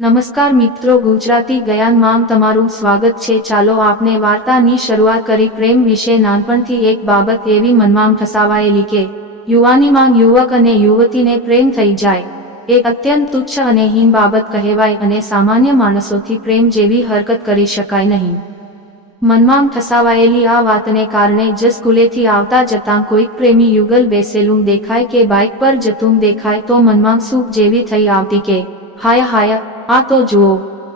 નમસ્કાર મિત્રો, ગુજરાતી જ્ઞાનમાં તમારું સ્વાગત છે। ચાલો આપને વાર્તાની શરૂઆત કરી। પ્રેમ વિશે નાનપણથી એક બાબત એવી મનમાં ઠસાવાયેલી કે યુવાનીમાં યુવક અને યુવતીને પ્રેમ થઈ જાય એ અત્યંત તુચ્છ અને હીન બાબત કહેવાય અને સામાન્ય માણસોથી પ્રેમ જેવી હરકત કરી શકાય નહીં। મનમાં ઠસાવાયેલી આ વાતને કારણે જ સ્કૂલેથી આવતા જતાં કોઈક પ્રેમી યુગલ બેસેલું દેખાય કે બાઇક પર જતું દેખાય તો મનમાં સૂક જેવી થઈ આવતી કે હાય હાય, આ તો જુઓ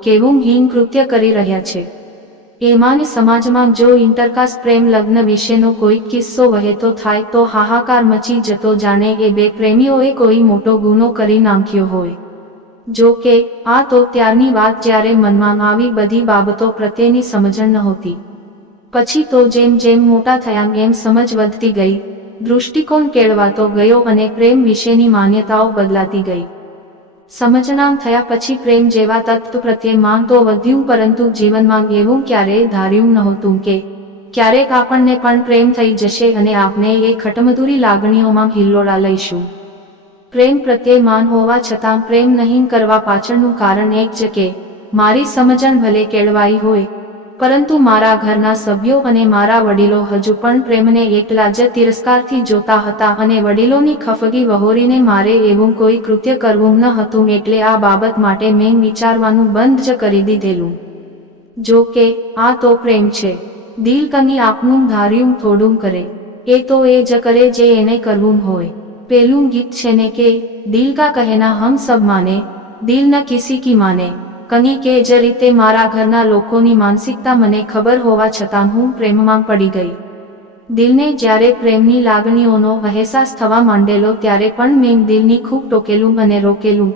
કેવું હીન કૃત્ય કરી રહ્યા છે। એમાં સમાજમાં જો ઇન્ટરકાસ્ટ પ્રેમ લગ્ન વિશેનો કોઈ કિસ્સો વહેતો થાય તો હાહાકાર મચી જતો, જાણે એ બે પ્રેમીઓએ કોઈ મોટો ગુનો કરી નાખ્યો હોય। જો કે આ તો ત્યારની વાત જ્યારે મનમાં આવી બધી બાબતો પ્રત્યેની સમજણ નહોતી। પછી તો જેમ જેમ મોટા થયા એમ સમજ વધતી ગઈ, દૃષ્ટિકોણ કેળવાતો ગયો અને પ્રેમ વિશેની માન્યતાઓ બદલાતી ગઈ। સમજણામ થયા પછી પ્રેમ જેવા તત્વ પ્રત્યે માન તો વધ્યું, પરંતુ જીવનમાં એવું ક્યારેય ધાર્યું નહોતું કે ક્યારેક આપણને પણ પ્રેમ થઈ જશે અને આપણે એ ખટમધુરી લાગણીઓમાં હિલ્લોળા લઈશું। પ્રેમ પ્રત્યે માન હોવા છતાં પ્રેમ નહીં કરવા પાછળનું કારણ એક જ કે મારી સમજણ ભલે કેળવાઈ હોય, પરંતુ મારા ઘરના સભ્યો અને મારા વડીલો હજુ પણ પ્રેમને એટલા જ તિરસ્કારથી જોતા હતા અને વડીલોની ખફગી વહોરીને મારે એવું કોઈ કૃત્ય કરવું ન હતું, એટલે આ બાબત માટે મેં વિચારવાનું બંધ જ કરી દીધેલું। જો કે આ તો પ્રેમ છે, દિલ કંઈ આપનું ધાર્યું થોડું કરે, એ તો એ જ કરે જે એને કરવું હોય। પેલું ગીત છે ને કે દિલ કા કહેના હમ સબ માને, દિલ ન કિસી કી માને। કંઈ કે જ રીતે મારા ઘરના લોકોની માનસિકતા મને ખબર હોવા છતાં હું પ્રેમમાં પડી ગઈ। દિલને જ્યારે પ્રેમની લાગણીઓનો અહેસાસ થવા માંડેલો ત્યારે પણ મેં દિલની ખૂબ ટોકેલું અને રોકેલું,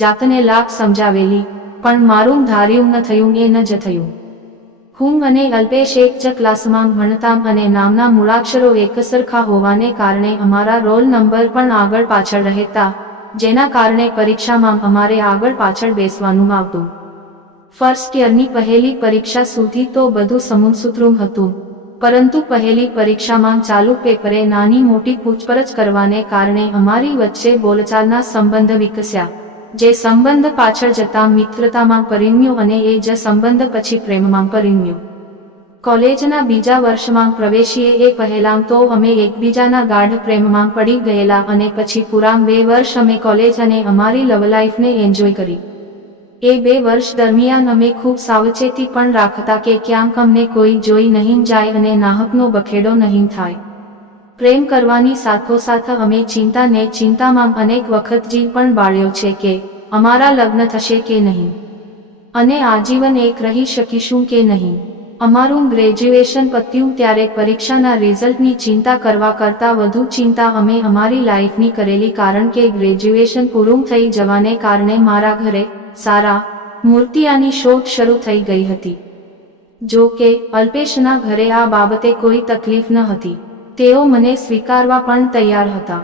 જાતને લાખ સમજાવેલી, પણ મારું ધાર્યું ન થયું એ ન જ થયું। હું અને અલ્પેશ એક જ ક્લાસમાં ભણતા અને નામના મૂળાક્ષરો એકસરખા હોવાને કારણે અમારા રોલ નંબર પણ આગળ પાછળ રહેતા, જેના કારણે પરીક્ષામાં અમારે આગળ પાછળ બેસવાનું આવતું। ફર્સ્ટ યરની પહેલી પરીક્ષા સુધી તો બધું સમૂહસૂત્રું હતું, પરંતુ પહેલી પરીક્ષામાં ચાલુ પેપરે નાની મોટી પૂછપરછ કરવાને કારણે અમારી વચ્ચે બોલચાલના સંબંધ વિકસ્યા, જે સંબંધ પાછળ જતા મિત્રતામાં પરિણમ્યો અને એ જ સંબંધ પછી પ્રેમમાં પરિણમ્યો। કોલેજના બીજા વર્ષમાં પ્રવેશીએ એ પહેલાં તો અમે એકબીજાના ગાઢ પ્રેમમાં પડી ગયેલા અને પછી પૂરા 2 વર્ષ અમે કોલેજ અને અમારી લવ લાઈફને એન્જોય કરી। એ 2 વર્ષ દરમિયાન અમે ખૂબ સાવચેતી પણ રાખતા કે ક્યાંક અમને કોઈ જોઈ નહીં જાય અને નાહકનો બખેડો નહીં થાય। પ્રેમ કરવાની સાથોસાથ અમે ચિંતામાં અનેક વખત જીવ પણ બાળ્યો છે કે અમારા લગ્ન થશે કે નહીં અને આજીવન એક રહી શકીશું કે નહીં। અમારું ગ્રેજ્યુએશન પત્યું ત્યારે પરીક્ષાના રિઝલ્ટની ચિંતા કરવા કરતાં વધુ ચિંતા અમે અમારી લાઈફની કરેલી, કારણ કે ગ્રેજ્યુએશન પૂરું થઈ જવાને કારણે મારા ઘરે સારા મૂર્તિયાની શોધ શરૂ થઈ ગઈ હતી। જો કે અલ્પેશના ઘરે આ બાબતે કોઈ તકલીફ ન હતી, તેઓ મને સ્વીકારવા પણ તૈયાર હતા।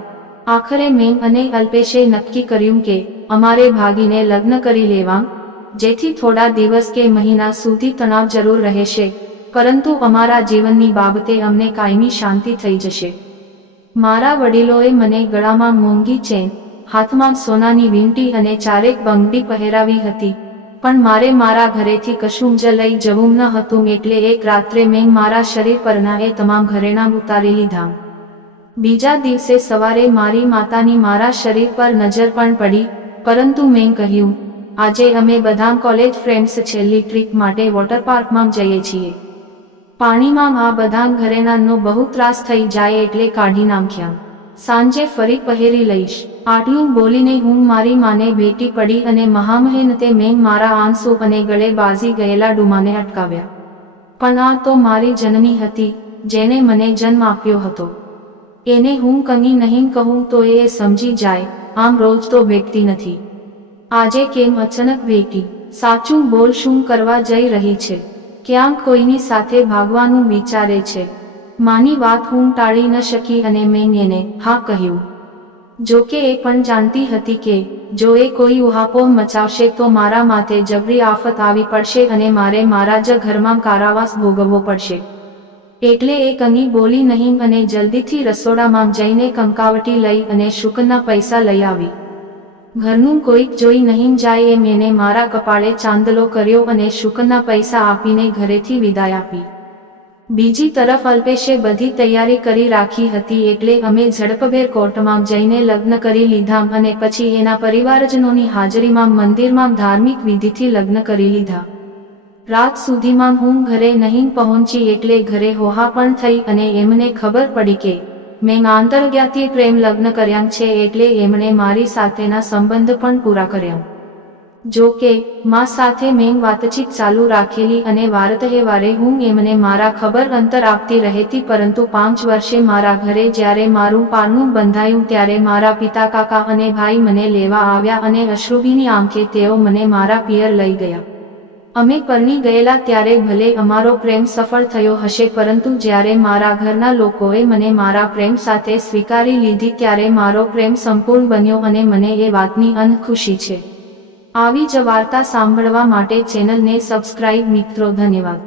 આખરે મેં અને અલ્પેશે નક્કી કર્યું કે અમારે ભાગીને લગ્ન કરી લેવા, જેથી થોડા દિવસ કે મહિના સુધી તણાવ જરૂર રહેશે, પરંતુ અમારા જીવનની બાબતે અમને કાયમી શાંતિ થઈ જશે। મારા વડીલોએ મને ગળામાં મોંઘી ચેન, હાથમાં સોનાની વીંટી અને ચારેક બંગડી પહેરાવી હતી, પણ મારે મારા ઘરેથી કશું જ લઈ જવું ન હતું, એટલે એક રાત્રે મેં મારા શરીર પરના એ તમામ ઘરેણાં ઉતારી લીધા। બીજા દિવસે સવારે મારી માતાની મારા શરીર પર નજર પણ પડી, પરંતુ મેં કહ્યું આજે અમે બધા કોલેજ ફ્રેન્ડ્સ છેલ્લી ટ્રીપ માટે વોટર પાર્કમાં જઈએ છીએ, પાણીમાં આ બધા ઘરેણાંનો બહુ ત્રાસ થઈ જાય એટલે કાઢી નાખ્યા, સાંજે ફરી પહેરી લઈશ। આટલું બોલીને હું મારી માને ભેટી પડી અને મહામહેનતે મેં મારા આંસુ અને ગળે બાજી ગયેલા ડુમાને અટકાવ્યા। પણ આ તો મારી જનની હતી, જેને મને જન્મ આપ્યો હતો, એને હું કંઈ નહીં કહું તો એ સમજી જાય, આમ રોજ તો ભેટતી નથી, આજે કેમ અચાનક ભેટી? સાચું બોલ, શું કરવા જઈ રહી છે? ક્યાંક કોઈની સાથે ભાગવાનું વિચારે છે? માની વાત હું ટાળી ન શકી અને મેં એને હા કહ્યું। જો કે એ પણ જાણતી હતી કે જો એ કોઈ ઉહાપોહ મચાવશે તો મારા માથે જબરી આફત આવી પડશે અને મારે મારા જ ઘરમાં કારાવાસ ભોગવવો પડશે, એટલે એ કંઈ બોલી નહીં અને જલ્દીથી રસોડામાં જઈને કંકાવટી લઈ અને શુકનના પૈસા લઈ આવી। ઘરનું કોઈક જોઈ નહીં જાય એમ એને મારા કપાળે ચાંદલો કર્યો અને શુકનના પૈસા આપીને ઘરેથી વિદાય આપી. બીજી તરફ અલ્પેશે બધી તૈયારી કરી રાખી હતી એટલે અમે ઝડપભેર કોર્ટમાં જઈને લગ્ન કરી લીધા અને પછી એના પરિવારજનોની હાજરીમાં મંદિરમાં ધાર્મિક વિધિથી લગ્ન કરી લીધા. રાત સુધીમાં હું ઘરે નહીં પહોંચી એટલે ઘરે હોહા પણ થઈ અને એમને ખબર પડી કે મેં આંતરજ્ઞાતીય પ્રેમ લગ્ન કર્યા છે એટલે એમણે મારી સાથેના સંબંધ પણ પૂરા કર્યા. જો કે માં સાથે મેં વાતચીત ચાલુ રાખેલી અને વારે હું એમને મારા ખબર અંતર આપતી રહેતી, પરંતુ 5 વર્ષે મારા ઘરે જ્યારે મારું પારણું બંધાયું ત્યારે મારા પિતા, કાકા અને ભાઈ મને લેવા આવ્યા અને અશ્રુભીની આંખે તેઓ મને મારા પિયર લઈ ગયા. અમે પરણી ગયેલા ત્યારે ભલે અમારો પ્રેમ સફળ થયો હશે, પરંતુ જ્યારે મારા ઘરના લોકોએ મને મારા પ્રેમ સાથે સ્વીકારી લીધી ત્યારે મારો પ્રેમ સંપૂર્ણ બન્યો અને મને એ વાતની અનંત ખુશી છે. આવી જ વાર્તા સાંભળવા માટે ચેનલને સબસ્ક્રાઇબ મિત્રો. ધન્યવાદ.